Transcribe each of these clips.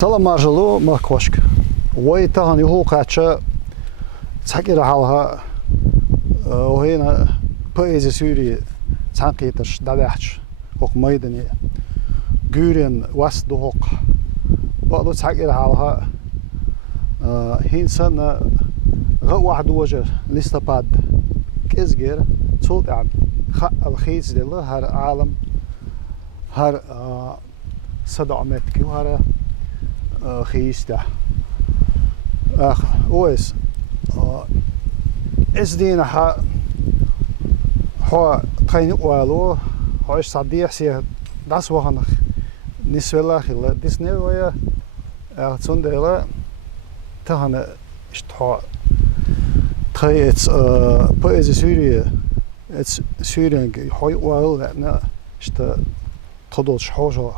Salam marjalo mahkoşk. Vay tahani hu kaça sakira halha o hena poezi suri sankiters dadach ok maydani güren was do hok. Bado sakira halha hinsan واحد وجه لاستباد كزجر صوت عن الخيز دله هر عالم هر صدع متكي وهر خيسته اويس اس دين ح هو تخين والو هو صديح سي داس وهن نسولا خلا ديسني ويا تسوندلا تهنا اشتها تخي اتس بويز سوريا اتس سوريان هاي وال نا اشت تدوش حوجه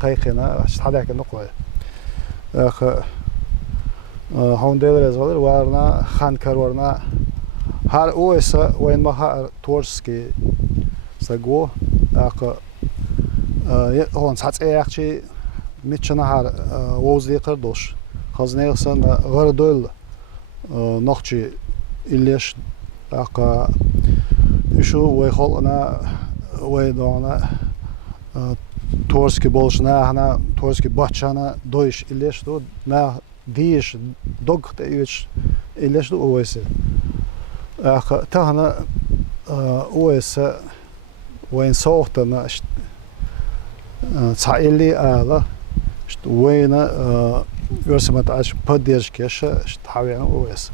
قيقنا اشتهداك نقوى اخ هون ديلر زالر وارنا خان كارورنا هر اوس وين ما هر تورسكي ساغو اخ هون ساц ايخشي ميتشنا هر ووزلي قردوش خزنيسن غردول نوخشي إليش اخ شو ويخولنا ويدونا تورسكي болшна хана тورски бачана доиш илеш до на диш дог теич илеш до оес ах тахана оес вен сохтана цаили ала что вена версмат аж поддержкеша штавен оес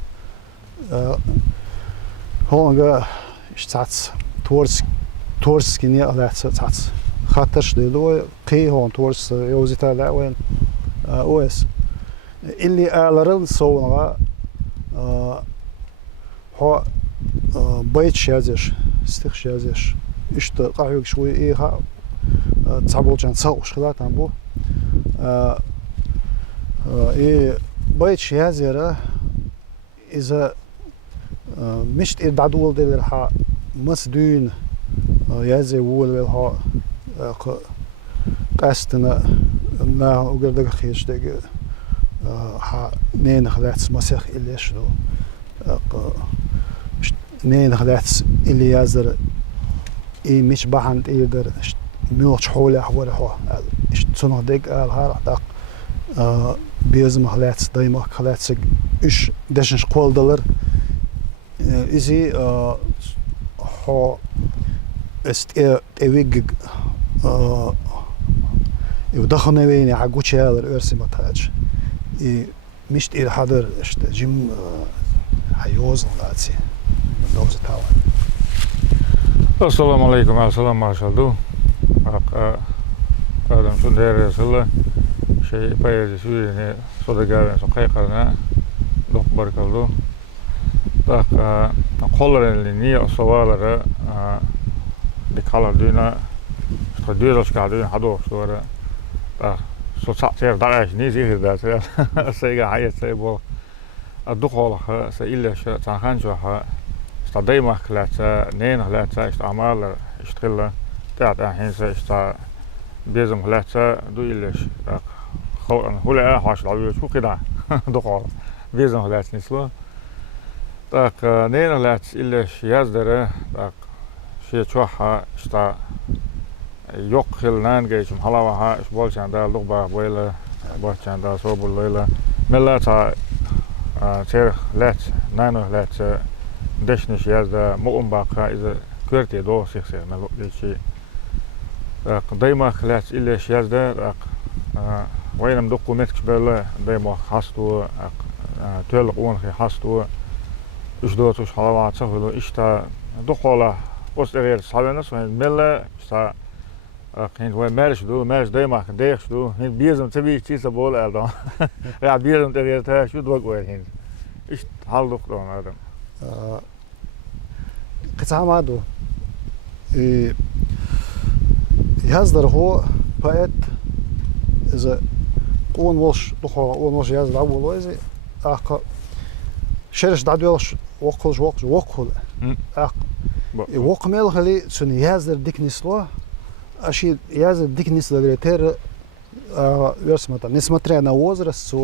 хонга штац творски не алац цац خاطرش دلو قي هون تورس يوزيتا لا وين اوس اللي الرن سونا هو بيت شازش استخ شازش اشت قايق شوي ايها تصابوجان صوش خلات امبو اي بيت شازره اذا مش ادعوا دلها مسدون يازي ولا قاستنا ما وقردك خيش دق ها نين خلات مسخ اللي شنو نين خلات اللي يازر اي مش بحنت يقدر ميوش حوله حوله هو ايش تصنع دق الها دق بيزم خلات دايما خلات ايش دشنش قول دولار ازي هو است اويج ودخلنا وين عقوش هذا الأرسم تاج مش إلى حضر إشت جيم حيوز لاتسي دوز تاوان. السلام عليكم السلام عليكم آدم شو داير يصله شيء بايز شوي صدقاء سقي قرنا دوق بركالو داك قولر اللي نية الصوالر بكالر دينا duurder doen hadden door zo zat zeer daar is niet zeker dat zeker hij het wel toch al ze illes zijn gaan zo staat de mag laten nee laten is allemaal stille dat hij is daar bezig laten doe illes gewoon hoe er has al weer zoeken daar toch al bezig laten is lo dat nee laten illes yazdere dat شيء شوها شتا يقل نانجيش محلاوها إيش بولشان دا لغبا بويلا بولشان دا صوب الليلة ملا تا تير لات نانو لات دشنش يازدا مؤم باقا إذا كورتي دو سيخسي ملو ليشي دايما لات إليش يازدا وينم دقو متكش بلا دايما خاستو تولق اونخي خاستو إيش دوتوش حلاوها تسهلو إيش تا دقولا Oost-Europa salvenos, en mille sta geen hoe merk doen, merk de maken, deeg doen, geen bier om te wie iets te bollen dan. Ja, bier om te weer te shoot ook weer heen. Is half ook dan Adam. قطعة يهزر هو بقت إذا قون وش دخوا قون وش يهزر أول وإذا شرش دعوة وقل وقمل خلي سن يازر ديك نسلو أشي يازر ديك نسلو لتر версмата, несмотря на возраст,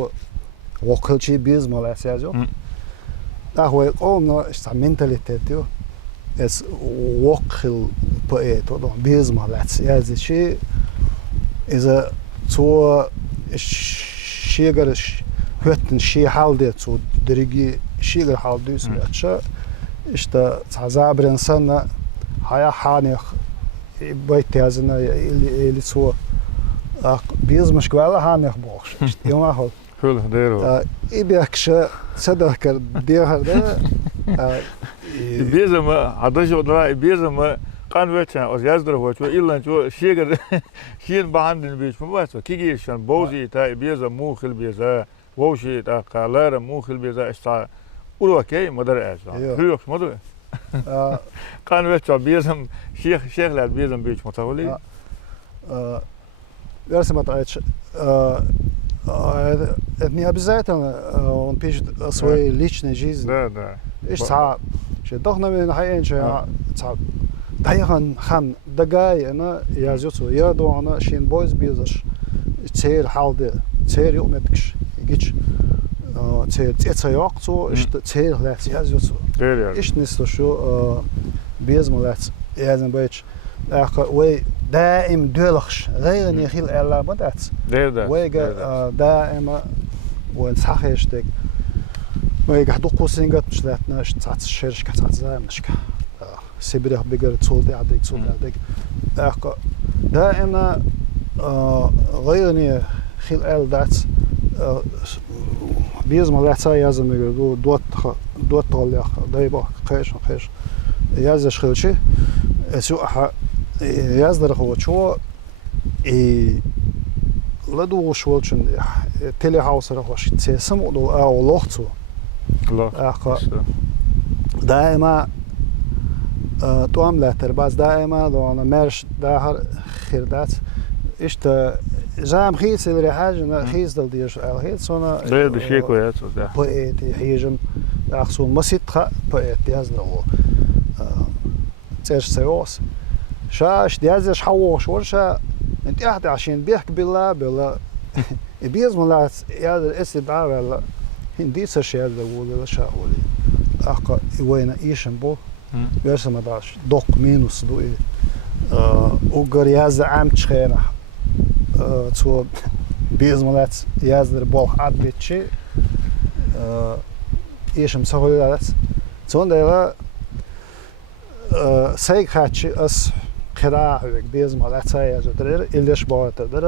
вокалчи без маласязо. Да, хой он ста менталитетио. Es вокал поэто, да, без маласязичи. Иза цо шегар hötten شي حالدي تو دريجي شيغر حالديس لاتشا اشتا تعزابرن سنة هيا حانيخ بيت يازنا اللي سو بيز مش قوالا حانيخ بوخش يوم اهو Hul dero. إبيكش صدق دير هذا Bezem adaş odra bezem kan veçen az yazdır hoç ve illan ço şeger şin bahandın beş mi var? Ki şan bozi ta bezem muhil beza ووشي تا قالر موخل بيزا استا اوروكي مدر اسا هيوك مدر كان ويتشا بيزم شيخ لا بيزم بيش متولي версма тач это не обязательно он пишет о своей личной жизни. Да. Иш ца че дохнавен хайенче ца дайхан хан дагай она язёцу я до она шин бойз бизаш цер халде цер юметкш гич цер ёкцу ишт цер лац язёцу иш нисто шу без молац язен байч ах وي دائم دولخش غير ان يخيل الا بدات ويجا دائما ونصحيشتك ويجا حدو قوسينغات مشلاتنا شتات شيرش كتات زامنشك سيبره بيجر تصول عندك اه دائما غير ان يخيل ال دات بيز ملاتsa yazım دوت طالع دايبا قيش يازش خلشي سو yazdır hoço ladu şolçun telehausera hoş tsesem o lochtu daima tuamlater baz daima دون مرش دهر خردات işte زام خيس اللي حاجه خيس دل ديش الهيت سونا ده شيء كويس ده بويت هيجم اخسو مسيت بويت yazdır o تيش سيوس شاش ديازش حوش ورشا انت احد عشان بيحكي بالله بيز ملات يا استدعاء ولا هندي سش هذا ولا شا ولا اخ وين ايشن بو يرسم داش دوك مينوس دو اوغر ياز عام تشخينا تو بيز ملات يازر بول ادبيتشي ايشم سهولات تون ده سيك هاتشي اس قراءة بيز مالاتsa yazıyor. İlleş bağıtıdır.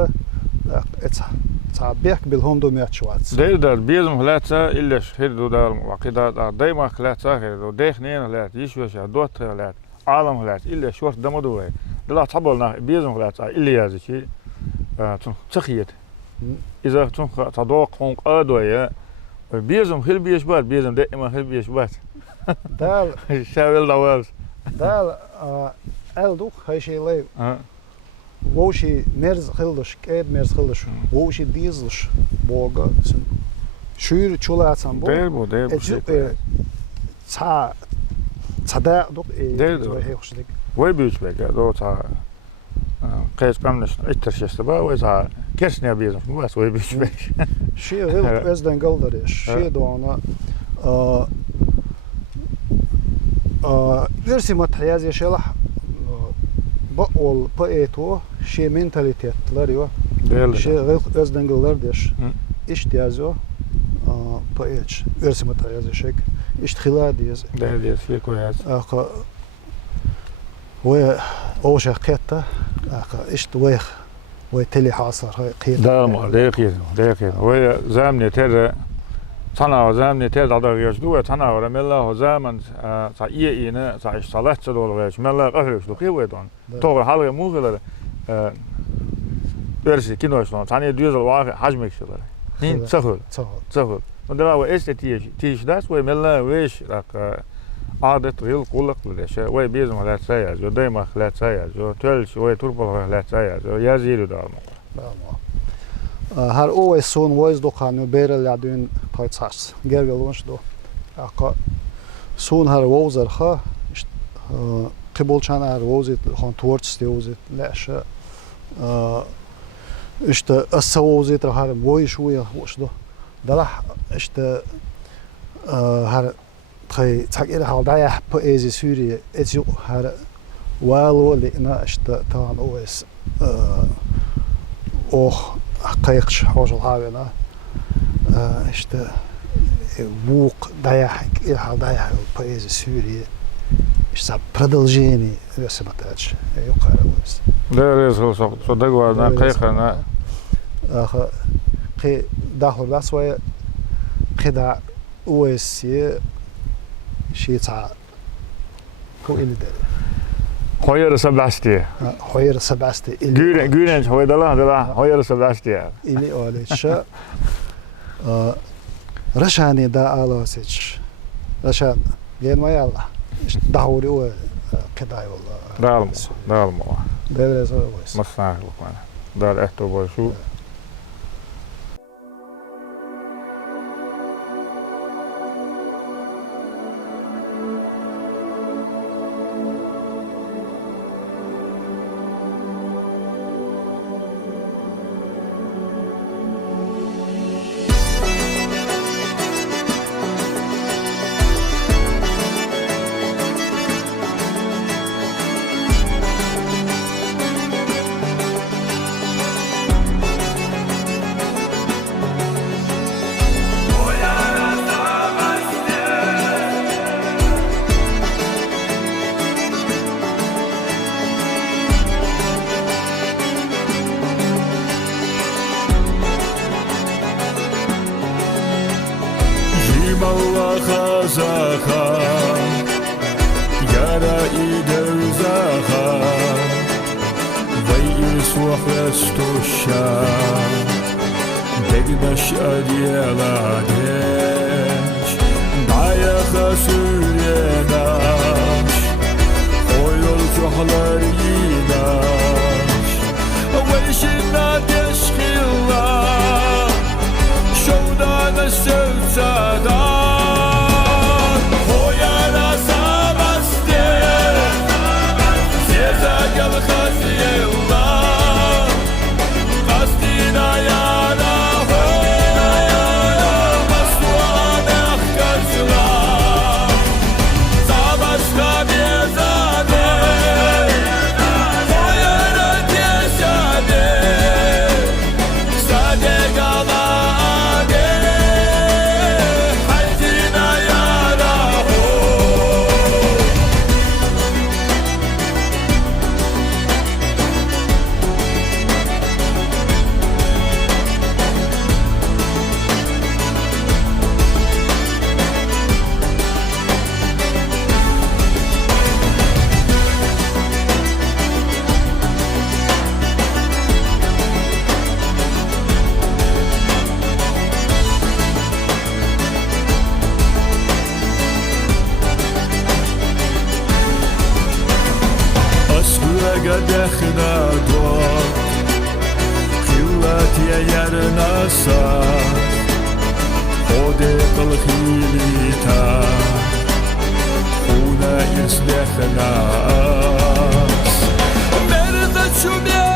Ta bek bilhom do miatçuat. ده بيز مالاتsa إلش هيدو دار وقيدا دايما مالاتsa هيدو داخنين مالات يشوش دوت مالات عالم مالات إلش شورت دمدوه. دلا طبلنا بيز مالاتsa إلي yazıcı. تخيت. إذا تدوق فوق أدوية بيزم هل بيشبات بيزم دائما هل بيشبات. دال شاول دواز. دال Elduk hayşe lev. Voşi merz khildish, ked merz khildish. Voşi dizlish. Boga sen. Şuyur çulatsam bu. Der bu. Çada dok. Der. Vay büyük be. Do ta. Qeys kamnesh itterşeste ba ve ta kersne bizim. Bu vas vay büyük be. Şey özden galdırış. Şey do ona versi matyaz yaşalah bol poeto şey mentalitetler yo şey özdengiller diyor ihtiyacı poet versi matyaz yaşak iştihla diyor der şey koyaz ve o şaketta işte ve teli hasar qiyad دقيقة وهي زامنة ترى تنا زامنة ترى هذا يجدو تنا ورا ملا زامن صايينا صايش صلاة تدور ويش ملا قهرش لو كي ويدون تو حاله موغلر برسي كينوشلون تاني ديوزل واقع حجمك شلر نين تسهل ودلا وايش تيش داس وملا ويش راك عادة ريل قولك ليش وي بيزم لا تسايز ودايما لا تسايز وتلش وي تربل لا تسايز يزيد دار Her o son voice do kan berel ya dün paitsas gergelons do aqa son her vozer ha qibulchan her vozit han towards the vozit lasha işte السووزيت هذا موي شوية وش ده راح işte her تخي تحكي له هذا يح بأزي سوريا إتيو هذا والو اللي أنا işte طبعا أوس قيقش حوش الحاجة işte بوق ضيح إلها ضيح بأزي سوريا işte продолжение ресурсов يقال أوس ده so dogovorna qayqana قي داخل بس ويا قدا أوسي شيء تاع هو اللي ده hoyar sabasti حوير سبعستي gülen hoydalan hoyar sabasti اللي أوليش رشاني دا آلوسيش رشان جين ما يلا دهوري هو قدا والله daalmo ده لازم أوس masnaaqlo daar echt over zo Allah khazakha yara idrzakha vay iswafstosha begdash adiyaladesh daya khasurenash oyol çohlar yidash awayshina deshkhilla showdana sevtsada Gadechna dor khillat ya yarnasa khode qal khilita khuna islehna merza chumya